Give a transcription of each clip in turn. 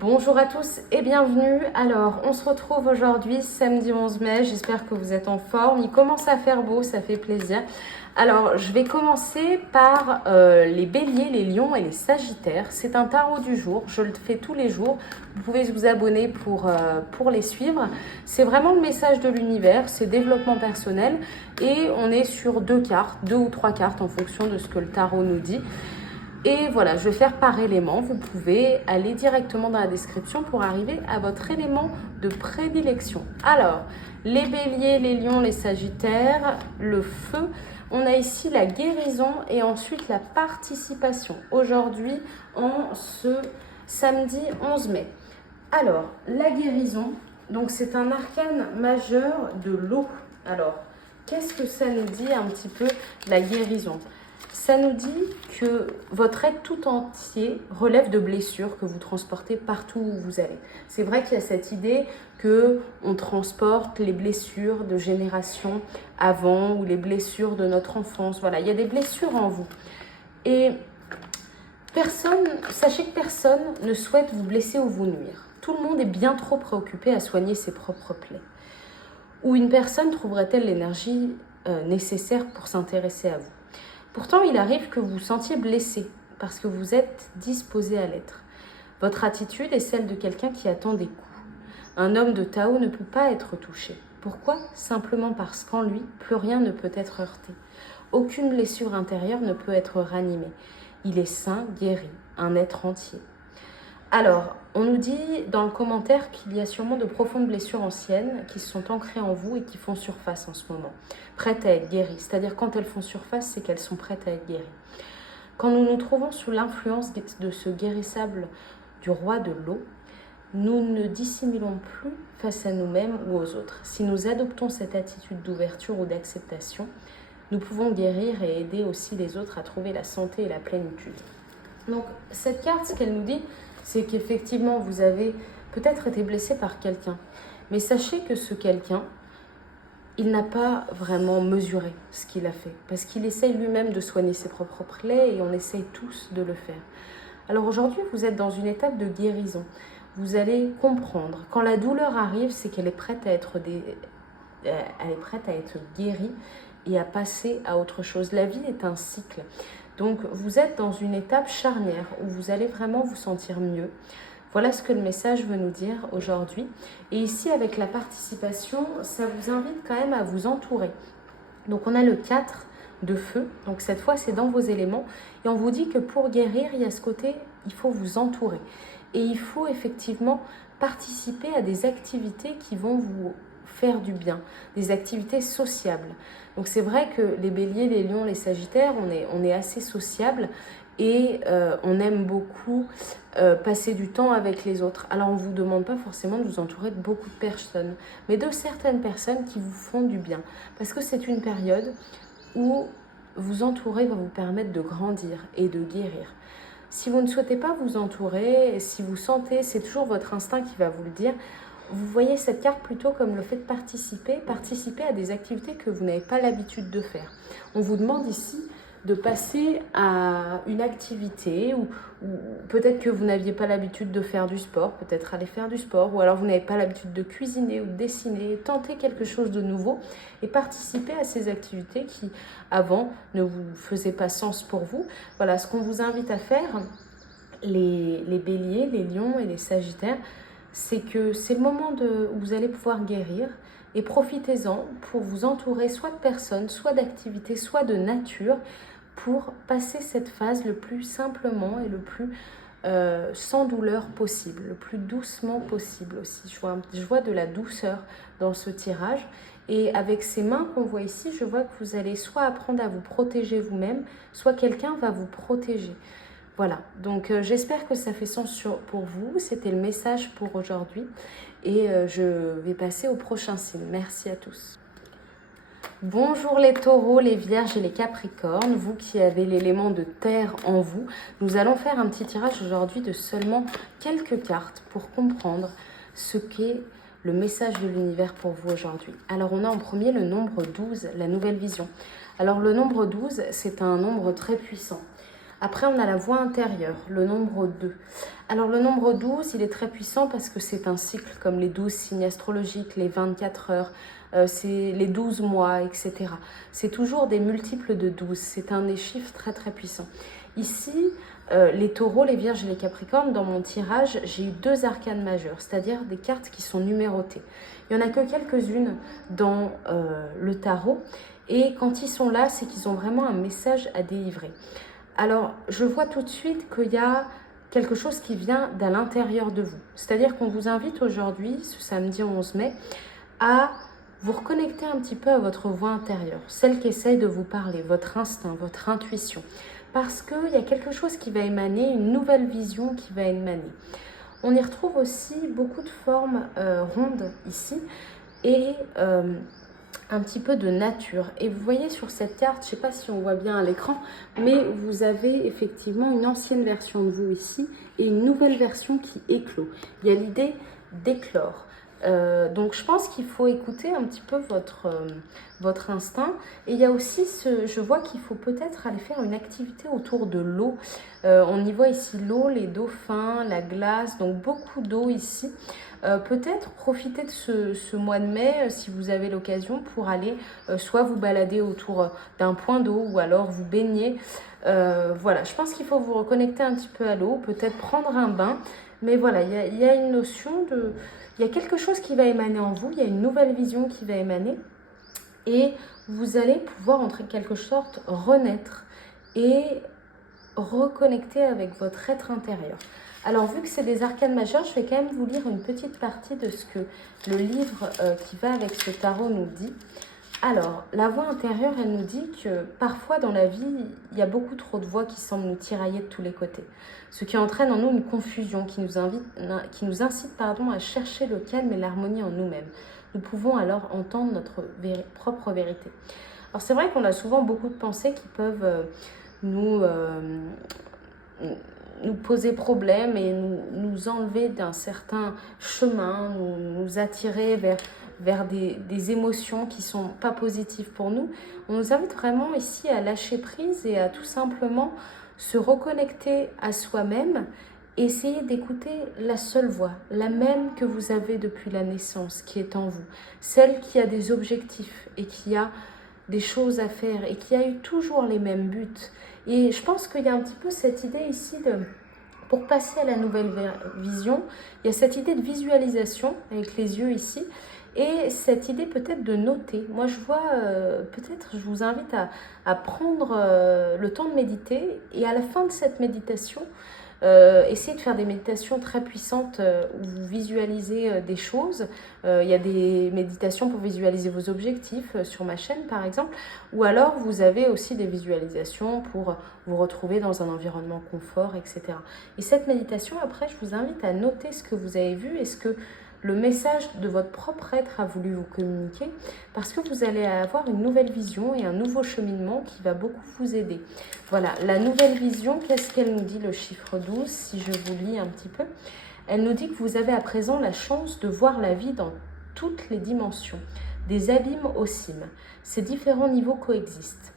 Bonjour à tous et bienvenue. Alors, on se retrouve aujourd'hui, samedi 11 mai. J'espère que vous êtes en forme. Il commence à faire beau, ça fait plaisir. Alors, je vais commencer par les béliers, les lions et les sagittaires. C'est un tarot du jour. Je le fais tous les jours. Vous pouvez vous abonner pour les suivre. C'est vraiment le message de l'univers. C'est développement personnel. Et on est sur deux ou trois cartes en fonction de ce que le tarot nous dit. Et voilà, je vais faire par élément. Vous pouvez aller directement dans la description pour arriver à votre élément de prédilection. Alors, les béliers, les lions, les sagittaires, le feu. On a ici la guérison et ensuite la participation. Aujourd'hui, en ce samedi 11 mai. Alors, la guérison, donc c'est un arcane majeur de l'eau. Alors, qu'est-ce que ça nous dit un petit peu la guérison ? Ça nous dit que votre être tout entier relève de blessures que vous transportez partout où vous allez. C'est vrai qu'il y a cette idée qu'on transporte les blessures de générations avant ou les blessures de notre enfance. Voilà, il y a des blessures en vous. Et sachez que personne ne souhaite vous blesser ou vous nuire. Tout le monde est bien trop préoccupé à soigner ses propres plaies. Ou une personne trouverait-elle l'énergie nécessaire pour s'intéresser à vous ? Pourtant, il arrive que vous vous sentiez blessé parce que vous êtes disposé à l'être. Votre attitude est celle de quelqu'un qui attend des coups. Un homme de Tao ne peut pas être touché. Pourquoi ? Simplement parce qu'en lui, plus rien ne peut être heurté. Aucune blessure intérieure ne peut être ranimée. Il est sain, guéri, un être entier. Alors, on nous dit dans le commentaire qu'il y a sûrement de profondes blessures anciennes qui se sont ancrées en vous et qui font surface en ce moment, prêtes à être guéries. C'est-à-dire quand elles font surface, c'est qu'elles sont prêtes à être guéries. Quand nous nous trouvons sous l'influence de ce guérissable du roi de l'eau, nous ne dissimulons plus face à nous-mêmes ou aux autres. Si nous adoptons cette attitude d'ouverture ou d'acceptation, nous pouvons guérir et aider aussi les autres à trouver la santé et la plénitude. Donc, cette carte, ce qu'elle nous dit, c'est qu'effectivement, vous avez peut-être été blessé par quelqu'un. Mais sachez que ce quelqu'un, il n'a pas vraiment mesuré ce qu'il a fait. Parce qu'il essaye lui-même de soigner ses propres plaies et on essaye tous de le faire. Alors aujourd'hui, vous êtes dans une étape de guérison. Vous allez comprendre. Quand la douleur arrive, c'est qu'elle est prête à être guérie et à passer à autre chose. La vie est un cycle. Donc, vous êtes dans une étape charnière où vous allez vraiment vous sentir mieux. Voilà ce que le message veut nous dire aujourd'hui. Et ici, avec la participation, ça vous invite quand même à vous entourer. Donc, on a le 4 de feu. Donc, cette fois, c'est dans vos éléments. Et on vous dit que pour guérir, il y a ce côté, il faut vous entourer. Et il faut effectivement participer à des activités qui vont vous faire du bien, des activités sociables. Donc c'est vrai que les béliers, les lions, les sagittaires, on est assez sociables et on aime beaucoup passer du temps avec les autres. Alors on ne vous demande pas forcément de vous entourer de beaucoup de personnes, mais de certaines personnes qui vous font du bien. Parce que c'est une période où vous entourer va vous permettre de grandir et de guérir. Si vous ne souhaitez pas vous entourer, si vous sentez, c'est toujours votre instinct qui va vous le dire, vous voyez cette carte plutôt comme le fait de participer à des activités que vous n'avez pas l'habitude de faire. On vous demande ici de passer à une activité ou peut-être que vous n'aviez pas l'habitude de faire du sport, peut-être aller faire du sport, ou alors vous n'avez pas l'habitude de cuisiner ou de dessiner, tenter quelque chose de nouveau et participer à ces activités qui, avant, ne vous faisaient pas sens pour vous. Voilà ce qu'on vous invite à faire, les béliers, les lions et les sagittaires, c'est que c'est le moment où vous allez pouvoir guérir et profitez-en pour vous entourer soit de personnes, soit d'activités, soit de nature pour passer cette phase le plus simplement et le plus sans douleur possible, le plus doucement possible aussi. Je vois de la douceur dans ce tirage et avec ces mains qu'on voit ici, je vois que vous allez soit apprendre à vous protéger vous-même, soit quelqu'un va vous protéger. Voilà, donc j'espère que ça fait sens pour vous. C'était le message pour aujourd'hui et je vais passer au prochain signe. Merci à tous. Bonjour les taureaux, les vierges et les capricornes, vous qui avez l'élément de terre en vous. Nous allons faire un petit tirage aujourd'hui de seulement quelques cartes pour comprendre ce qu'est le message de l'univers pour vous aujourd'hui. Alors on a en premier le nombre 12, la nouvelle vision. Alors le nombre 12, c'est un nombre très puissant. Après, on a la voix intérieure, le nombre 2. Alors le nombre 12, il est très puissant parce que c'est un cycle comme les 12 signes astrologiques, les 24 heures, c'est les 12 mois, etc. C'est toujours des multiples de 12. C'est un des chiffres très très puissants. Ici, les taureaux, les vierges et les capricornes, dans mon tirage, j'ai eu 2 arcanes majeures, c'est-à-dire des cartes qui sont numérotées. Il n'y en a que quelques-unes dans le tarot. Et quand ils sont là, c'est qu'ils ont vraiment un message à délivrer. Alors, je vois tout de suite qu'il y a quelque chose qui vient d'à l'intérieur de vous. C'est-à-dire qu'on vous invite aujourd'hui, ce samedi 11 mai, à vous reconnecter un petit peu à votre voix intérieure, celle qui essaye de vous parler, votre instinct, votre intuition. Parce qu'il y a quelque chose qui va émaner, une nouvelle vision qui va émaner. On y retrouve aussi beaucoup de formes rondes ici et un petit peu de nature. Et vous voyez sur cette carte, je ne sais pas si on voit bien à l'écran, mais vous avez effectivement une ancienne version de vous ici et une nouvelle version qui éclot. Il y a l'idée d'éclore. Donc je pense qu'il faut écouter un petit peu votre instinct. Et il y a aussi, je vois qu'il faut peut-être aller faire une activité autour de l'eau. On y voit ici l'eau, les dauphins, la glace, donc beaucoup d'eau ici. Peut-être profiter de ce mois de mai, si vous avez l'occasion, pour aller soit vous balader autour d'un point d'eau ou alors vous baigner. Voilà, je pense qu'il faut vous reconnecter un petit peu à l'eau, peut-être prendre un bain. Mais voilà, il y a une notion de... Il y a quelque chose qui va émaner en vous, il y a une nouvelle vision qui va émaner. Et vous allez pouvoir, en quelque sorte, renaître et reconnecter avec votre être intérieur. Alors, vu que c'est des arcanes majeures, je vais quand même vous lire une petite partie de ce que le livre qui va avec ce tarot nous dit. Alors, la voix intérieure, elle nous dit que parfois dans la vie, il y a beaucoup trop de voix qui semblent nous tirailler de tous les côtés. Ce qui entraîne en nous une confusion qui nous incite à chercher le calme et l'harmonie en nous-mêmes. Nous pouvons alors entendre notre propre vérité. Alors, c'est vrai qu'on a souvent beaucoup de pensées qui peuvent nous poser problème et nous enlever d'un certain chemin, nous attirer vers des émotions qui ne sont pas positives pour nous. On nous invite vraiment ici à lâcher prise et à tout simplement se reconnecter à soi-même et essayer d'écouter la seule voix, la même que vous avez depuis la naissance, qui est en vous, celle qui a des objectifs et qui a des choses à faire et qui a eu toujours les mêmes buts. Et je pense qu'il y a un petit peu cette idée ici pour passer à la nouvelle vision, il y a cette idée de visualisation avec les yeux ici et cette idée peut-être de noter. Moi je vois, peut-être je vous invite à prendre le temps de méditer et à la fin de cette méditation, essayez de faire des méditations très puissantes où vous visualisez des choses. Il y a des méditations pour visualiser vos objectifs sur ma chaîne par exemple, ou alors vous avez aussi des visualisations pour vous retrouver dans un environnement confort, etc. Et cette méditation, après, je vous invite à noter ce que vous avez vu et ce que le message de votre propre être a voulu vous communiquer, parce que vous allez avoir une nouvelle vision et un nouveau cheminement qui va beaucoup vous aider. Voilà, la nouvelle vision, qu'est-ce qu'elle nous dit, le chiffre 12, si je vous lis un petit peu? Elle nous dit que vous avez à présent la chance de voir la vie dans toutes les dimensions, des abîmes aux cimes. Ces différents niveaux coexistent.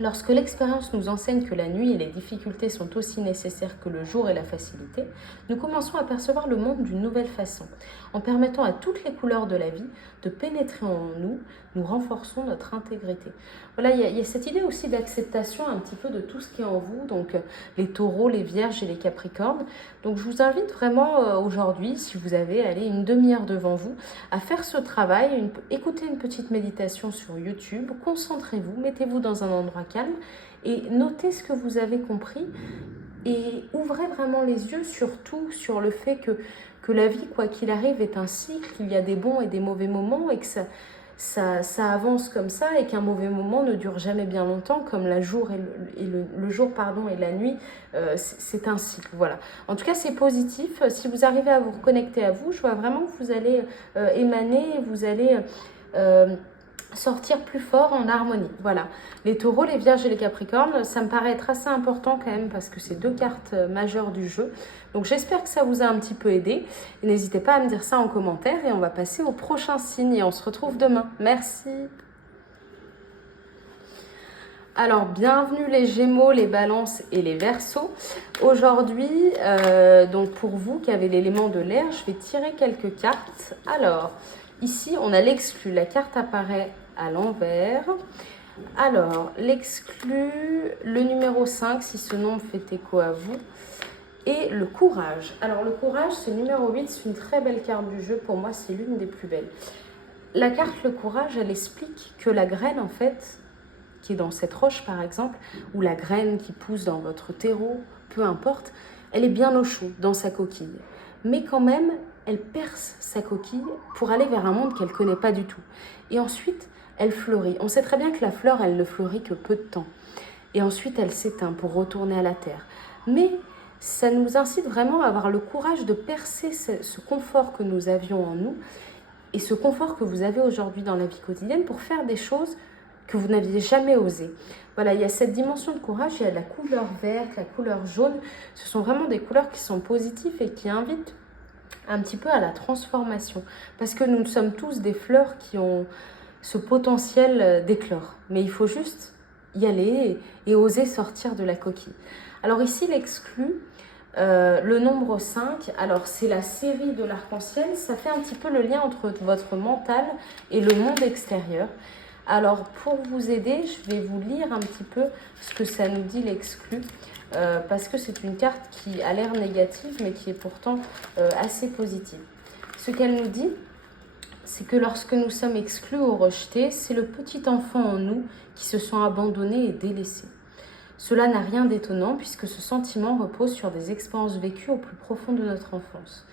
Lorsque l'expérience nous enseigne que la nuit et les difficultés sont aussi nécessaires que le jour et la facilité, nous commençons à percevoir le monde d'une nouvelle façon. En permettant à toutes les couleurs de la vie de pénétrer en nous, nous renforçons notre intégrité. Voilà, il y a cette idée aussi d'acceptation un petit peu de tout ce qui est en vous, donc les taureaux, les vierges et les capricornes. Donc je vous invite vraiment aujourd'hui, si vous avez une demi-heure devant vous, à faire ce travail, écoutez une petite méditation sur YouTube, concentrez-vous, mettez-vous dans un endroit calme et notez ce que vous avez compris et ouvrez vraiment les yeux surtout sur le fait que la vie, quoi qu'il arrive, est un cycle, qu'il y a des bons et des mauvais moments et que ça avance comme ça et qu'un mauvais moment ne dure jamais bien longtemps, comme le jour et la nuit, c'est un cycle. Voilà. En tout cas, c'est positif. Si vous arrivez à vous reconnecter à vous, je vois vraiment que vous allez émaner, vous allez sortir plus fort en harmonie. Voilà. Les taureaux, les vierges et les capricornes, ça me paraît être assez important quand même parce que c'est 2 cartes majeures du jeu. Donc j'espère que ça vous a un petit peu aidé. Et n'hésitez pas à me dire ça en commentaire et on va passer au prochain signe et on se retrouve demain. Merci. Alors, bienvenue les Gémeaux, les Balances et les Verseaux. Aujourd'hui, donc pour vous qui avez l'élément de l'air, je vais tirer quelques cartes. Alors, ici, on a l'exclu. La carte apparaît à l'envers. Alors, l'exclu, le numéro 5, si ce nombre fait écho à vous. Et le courage. Alors, le courage, c'est le numéro 8. C'est une très belle carte du jeu. Pour moi, c'est l'une des plus belles. La carte le courage, elle explique que la graine, en fait, qui est dans cette roche par exemple, ou la graine qui pousse dans votre terreau, peu importe, elle est bien au chaud dans sa coquille. Mais quand même, elle perce sa coquille pour aller vers un monde qu'elle ne connaît pas du tout. Et ensuite, elle fleurit. On sait très bien que la fleur, elle ne fleurit que peu de temps. Et ensuite, elle s'éteint pour retourner à la terre. Mais ça nous incite vraiment à avoir le courage de percer ce confort que nous avions en nous et ce confort que vous avez aujourd'hui dans la vie quotidienne pour faire des choses que vous n'aviez jamais osé. Voilà, il y a cette dimension de courage, il y a la couleur verte, la couleur jaune. Ce sont vraiment des couleurs qui sont positives et qui invitent un petit peu à la transformation. Parce que nous sommes tous des fleurs qui ont ce potentiel d'éclore. Mais il faut juste y aller et oser sortir de la coquille. Alors ici, l'exclu, le nombre 5, alors c'est la série de l'arc-en-ciel. Ça fait un petit peu le lien entre votre mental et le monde extérieur. Alors, pour vous aider, je vais vous lire un petit peu ce que ça nous dit l'exclu, parce que c'est une carte qui a l'air négative, mais qui est pourtant assez positive. Ce qu'elle nous dit, c'est que lorsque nous sommes exclus ou rejetés, c'est le petit enfant en nous qui se sent abandonné et délaissé. Cela n'a rien d'étonnant puisque ce sentiment repose sur des expériences vécues au plus profond de notre enfance.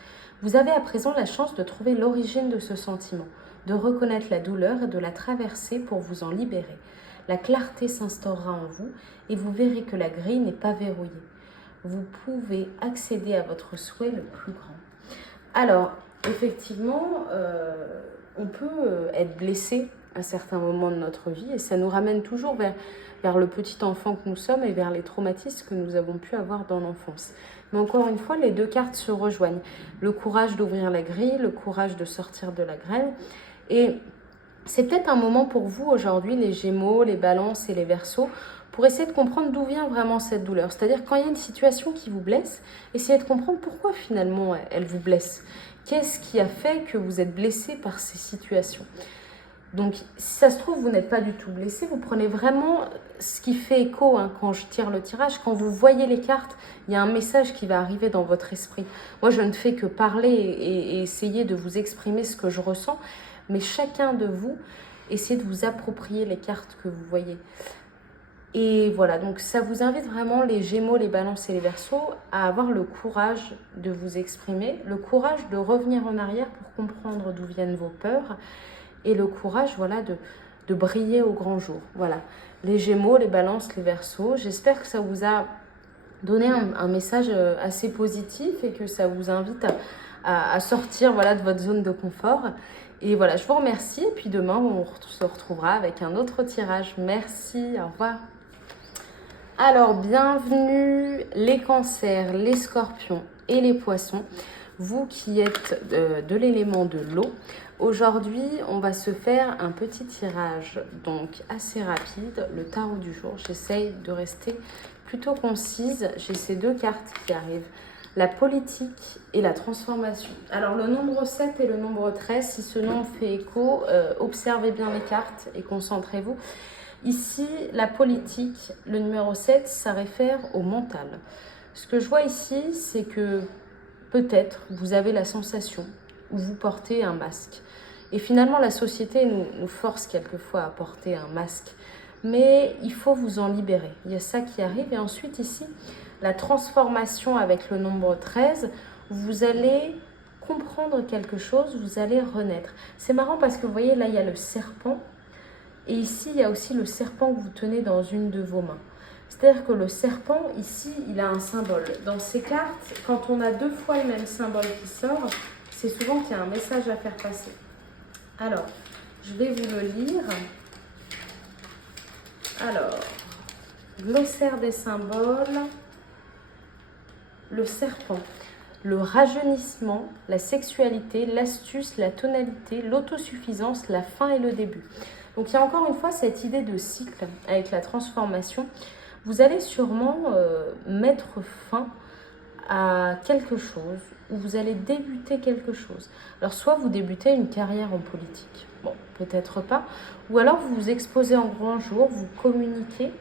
Vous avez à présent la chance de trouver l'origine de ce sentiment, de reconnaître la douleur et de la traverser pour vous en libérer. La clarté s'instaurera en vous et vous verrez que la grille n'est pas verrouillée. Vous pouvez accéder à votre souhait le plus grand. Alors, effectivement, on peut être blessé à certains moments de notre vie et ça nous ramène toujours vers le petit enfant que nous sommes et vers les traumatismes que nous avons pu avoir dans l'enfance. Mais encore une fois, les deux cartes se rejoignent. Le courage d'ouvrir la grille, le courage de sortir de la graine. Et c'est peut-être un moment pour vous aujourd'hui, les Gémeaux, les Balances et les Verseaux, pour essayer de comprendre d'où vient vraiment cette douleur. C'est-à-dire quand il y a une situation qui vous blesse, essayez de comprendre pourquoi finalement elle vous blesse. Qu'est-ce qui a fait que vous êtes blessé par ces situations ? Donc, si ça se trouve, vous n'êtes pas du tout blessé, vous prenez vraiment ce qui fait écho quand je tire le tirage. Quand vous voyez les cartes, il y a un message qui va arriver dans votre esprit. Moi, je ne fais que parler et essayer de vous exprimer ce que je ressens, mais chacun de vous, essayez de vous approprier les cartes que vous voyez. Et voilà, donc ça vous invite vraiment, les Gémeaux, les Balances et les Verseaux, à avoir le courage de vous exprimer, le courage de revenir en arrière pour comprendre d'où viennent vos peurs, et le courage, voilà, de briller au grand jour. Voilà, les Gémeaux, les Balances, les Verseaux. J'espère que ça vous a donné un message assez positif et que ça vous invite à sortir, voilà, de votre zone de confort. Et voilà, je vous remercie. Et puis demain, on se retrouvera avec un autre tirage. Merci, au revoir. Alors, bienvenue les cancers, les scorpions et les poissons. Vous qui êtes de l'élément de l'eau, aujourd'hui, on va se faire un petit tirage, donc assez rapide, le tarot du jour. J'essaye de rester plutôt concise. J'ai ces deux cartes qui arrivent, la politique et la transformation. Alors, le nombre 7 et le nombre 13, si ce nombre fait écho, observez bien les cartes et concentrez-vous. Ici, la politique, le numéro 7, ça réfère au mental. Ce que je vois ici, c'est que peut-être vous avez la sensation où vous portez un masque. Et finalement, la société nous force quelquefois à porter un masque. Mais il faut vous en libérer. Il y a ça qui arrive. Et ensuite, ici, la transformation avec le nombre 13, vous allez comprendre quelque chose, vous allez renaître. C'est marrant parce que vous voyez, là, il y a le serpent. Et ici, il y a aussi le serpent que vous tenez dans une de vos mains. C'est-à-dire que le serpent, ici, il a un symbole. Dans ces cartes, quand on a deux fois le même symbole qui sort, c'est souvent qu'il y a un message à faire passer. Alors, je vais vous le lire. Alors, glossaire des symboles, le serpent, le rajeunissement, la sexualité, l'astuce, la tonalité, l'autosuffisance, la fin et le début. Donc il y a encore une fois cette idée de cycle avec la transformation. Vous allez sûrement mettre fin à quelque chose ou vous allez débuter quelque chose. Alors soit vous débutez une carrière en politique, bon peut-être pas, ou alors vous vous exposez en grand jour, vous communiquez,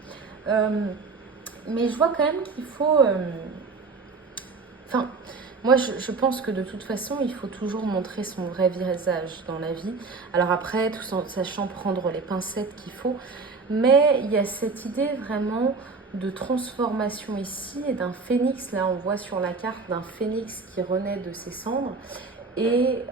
mais je vois quand même qu'il faut... Enfin, moi je pense que de toute façon il faut toujours montrer son vrai visage dans la vie. Alors après, tout en sachant prendre les pincettes qu'il faut, mais il y a cette idée vraiment de transformation ici et d'un phénix. Là on voit sur la carte d'un phénix qui renaît de ses cendres et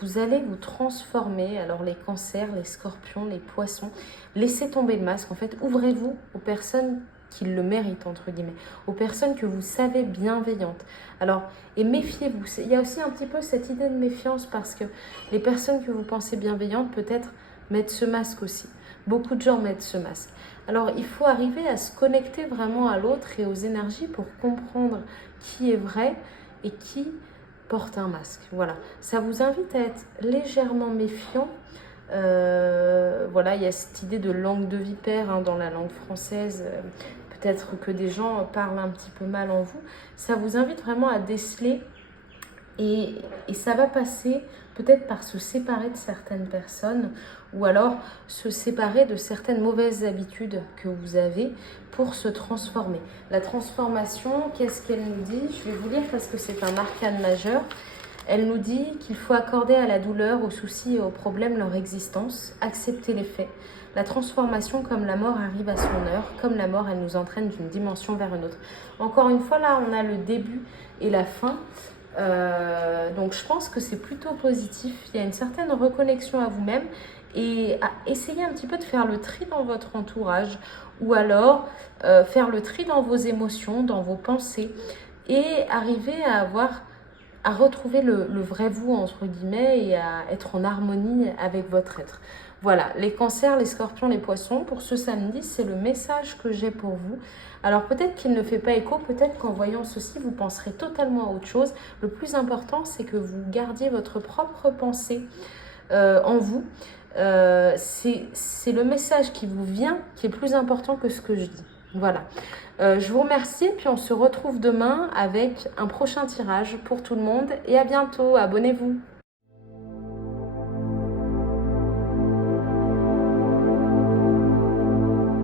vous allez vous transformer. Alors les cancers, les scorpions, les poissons, laissez tomber le masque. En fait, ouvrez-vous aux personnes qui le méritent, entre guillemets, aux personnes que vous savez bienveillantes. Alors, et méfiez-vous. Il y a aussi un petit peu cette idée de méfiance parce que les personnes que vous pensez bienveillantes peut-être mettent ce masque aussi. Beaucoup de gens mettent ce masque. Alors, il faut arriver à se connecter vraiment à l'autre et aux énergies pour comprendre qui est vrai et qui porte un masque. Voilà. Ça vous invite à être légèrement méfiant. Voilà, il y a cette idée de langue de vipère hein, dans la langue française. Peut-être que des gens parlent un petit peu mal en vous. Ça vous invite vraiment à déceler et ça va passer peut-être par se séparer de certaines personnes ou alors se séparer de certaines mauvaises habitudes que vous avez pour se transformer. La transformation, qu'est-ce qu'elle nous dit? Je vais vous lire parce que c'est un arcane majeur. Elle nous dit qu'il faut accorder à la douleur, aux soucis et aux problèmes leur existence, accepter les faits. La transformation, comme la mort, arrive à son heure. Comme la mort, elle nous entraîne d'une dimension vers une autre. Encore une fois, là, on a le début et la fin. Donc, je pense que c'est plutôt positif. Il y a une certaine reconnexion à vous-même et à essayer un petit peu de faire le tri dans votre entourage ou alors faire le tri dans vos émotions, dans vos pensées et arriver à retrouver le vrai vous, entre guillemets, et à être en harmonie avec votre être. Voilà, les cancers, les scorpions, les poissons, pour ce samedi, c'est le message que j'ai pour vous. Alors peut-être qu'il ne fait pas écho, peut-être qu'en voyant ceci, vous penserez totalement à autre chose. Le plus important, c'est que vous gardiez votre propre pensée en vous. C'est le message qui vous vient qui est plus important que ce que je dis. Voilà. Je vous remercie, puis on se retrouve demain avec un prochain tirage pour tout le monde et à bientôt. Abonnez-vous.